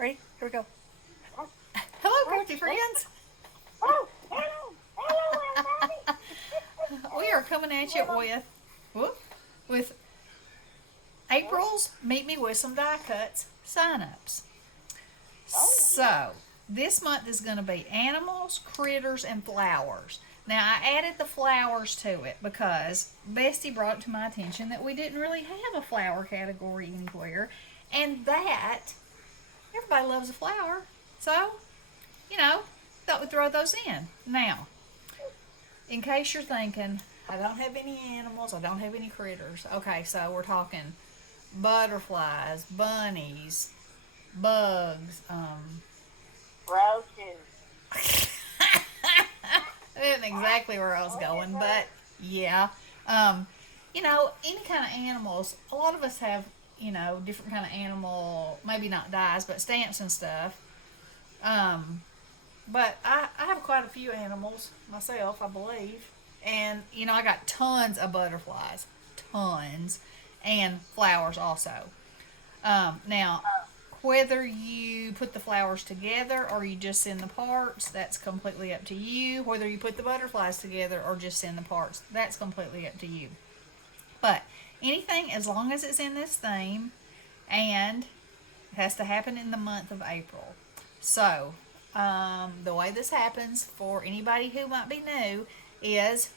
Ready? Here we go. Hello, crafty friends. Oh, hello, hello, everybody. We are coming at you with April's Meet Me with Some Die Cuts sign-ups. Oh, yeah. So, this month is going to be animals, critters, and flowers. Now, I added the flowers to it because Bestie brought it to my attention that we didn't really have a flower category anywhere, and that everybody loves a flower. So, thought we'd throw those in. Now, in case you're thinking, I don't have any animals, I don't have any critters. Okay, so we're talking butterflies, bunnies, bugs. Roaches. That isn't exactly where I was going, but yeah. Um, any kind of animals. A lot of us have, different kind of animal. Maybe not dyes, but stamps and stuff. Um, but I have quite a few animals myself, I believe, and I got tons of butterflies, tons, and flowers also. Now, whether you put the flowers together or you just send the parts, that's completely up to you. Whether you put the butterflies together or just send the parts, that's completely up to you. But anything, as long as it's in this theme, and it has to happen in the month of April. So, the way this happens for anybody who might be new is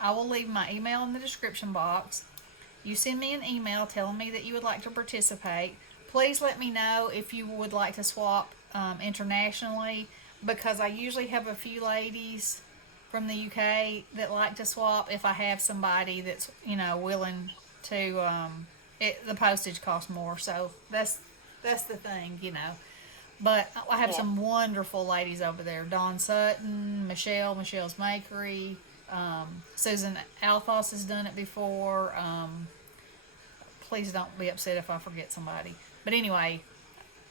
I will leave my email in the description box. You send me an email telling me that you would like to participate. Please let me know if you would like to swap internationally, because I usually have a few ladies from the UK that like to swap if I have somebody that's willing to. The postage costs more, so that's the thing. But I have Yeah. some wonderful ladies over there. Dawn Sutton, Michelle's Makery. Susan Althos has done it before. Please don't be upset if I forget somebody. But anyway,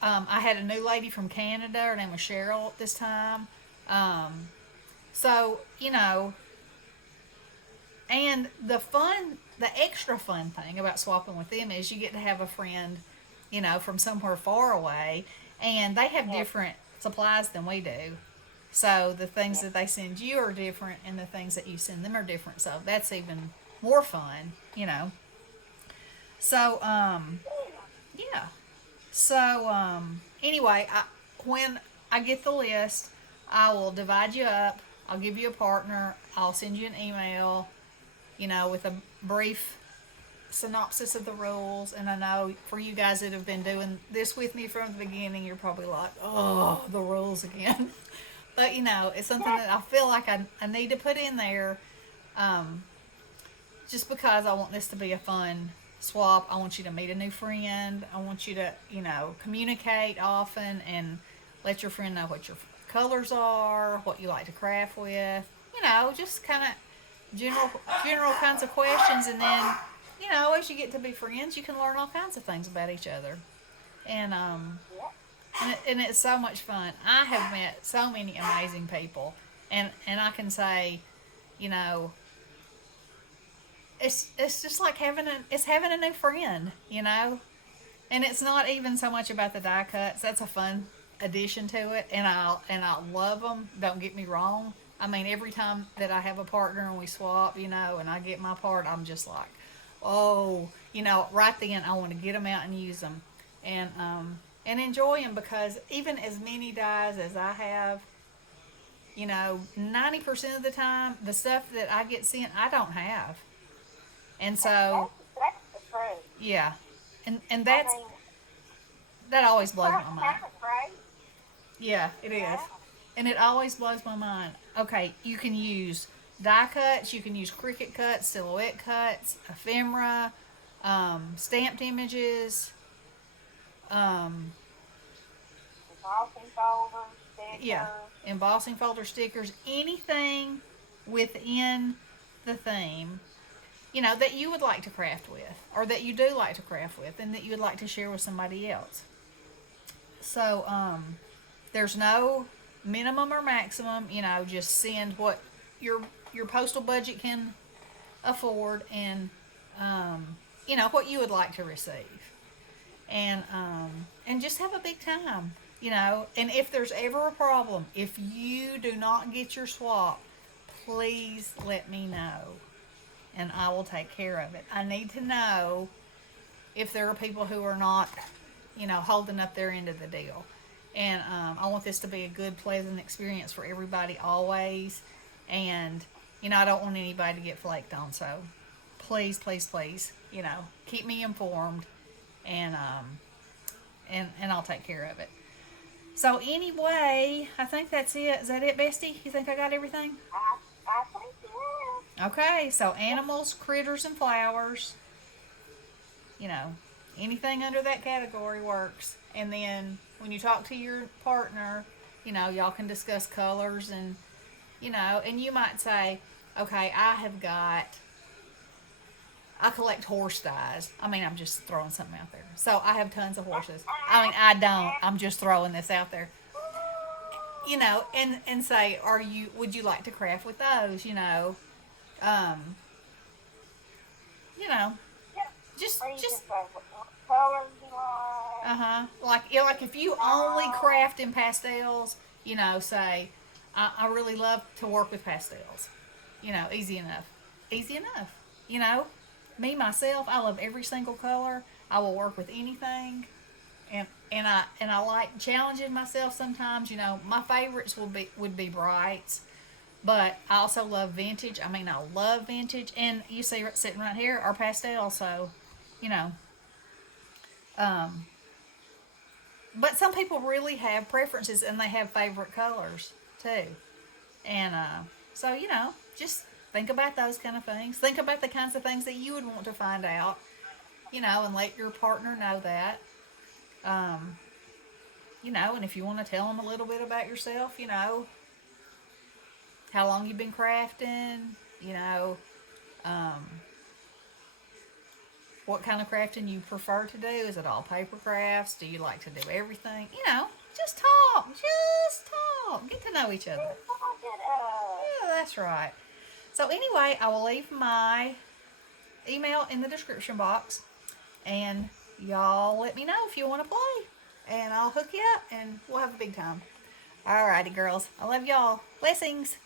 I had a new lady from Canada. Her name was Cheryl this time. So, and the extra fun thing about swapping with them is you get to have a friend, from somewhere far away, and they have Yeah. different supplies than we do. So the things Yeah. that they send you are different, and the things that you send them are different. So that's even more fun. So yeah. So anyway, when I get the list, I will divide you up. I'll give you a partner. I'll send you an email, with a brief synopsis of the rules. And I know for you guys that have been doing this with me from the beginning, you're probably like, oh, the rules again. But it's something that I feel like I need to put in there, um, just because I want this to be a fun swap. I want you to meet a new friend. I want you to, communicate often and let your friend know what your colors are, what you like to craft with. Just kind of general kinds of questions, and then, as you get to be friends, you can learn all kinds of things about each other. And Yeah. and it's so much fun. I have met so many amazing people, and I can say, you know, it's just like having a new friend. And it's not even so much about the die cuts. That's a fun addition to it, and I love them. Don't get me wrong. I mean, every time that I have a partner and we swap, and I get my part, I'm just like, oh, right then I want to get them out and use them, and enjoy them, because even as many dies as I have, 90% of the time the stuff that I get sent I don't have, and so That's the truth. yeah, and I that's mean, that always blows first my mind. time afraid, Yeah, it you is. know. And it always blows my mind. Okay, you can use die cuts, you can use Cricut cuts, silhouette cuts, ephemera, stamped images, um, Embossing folders, yeah, stickers. embossing folder stickers, anything within the theme, that you would like to craft with, or that you do like to craft with, and that you would like to share with somebody else. So, there's no minimum or maximum. Just send what your your postal budget can afford, and what you would like to receive, and just have a big time. You know, and if there's ever a problem, if you do not get your swap, please let me know and I will take care of it. I need to know if there are people who are not, holding up their end of the deal. And I want this to be a good, pleasant experience for everybody always. And, I don't want anybody to get flaked on. So please, please, please, keep me informed and I'll take care of it. So anyway, I think that's it. Is that it, Bestie? You think I got everything? I think you have. Okay, so animals, critters, and flowers. Anything under that category works. And then when you talk to your partner, y'all can discuss colors and you might say, okay, I collect horse thighs. I mean, I'm just throwing something out there. So I have tons of horses. I mean, I don't. I'm just throwing this out there. And say, would you like to craft with those? Um, you know, Yeah. just Or you just just say what colors you like. like if you only craft in pastels, say I really love to work with pastels. Easy enough. Easy enough. Me myself, I love every single color. I will work with anything. And I like challenging myself sometimes. My favorites would be brights, but I also love vintage. I mean, I love vintage, and you see sitting right here are pastels. So, you know, um, but some people really have preferences and they have favorite colors too. And so, just think about those kind of things. Think about the kinds of things that you would want to find out, and let your partner know that. Um, and if you want to tell them a little bit about yourself, how long you've been crafting, um, what kind of crafting you prefer to do. Is it all paper crafts? Do you like to do everything? Just talk. Just talk. Get to know each other. Look it Yeah, that's right. So anyway, I will leave my email in the description box, and y'all let me know if you want to play, and I'll hook you up, and we'll have a big time. Alrighty, girls. I love y'all. Blessings.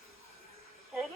up.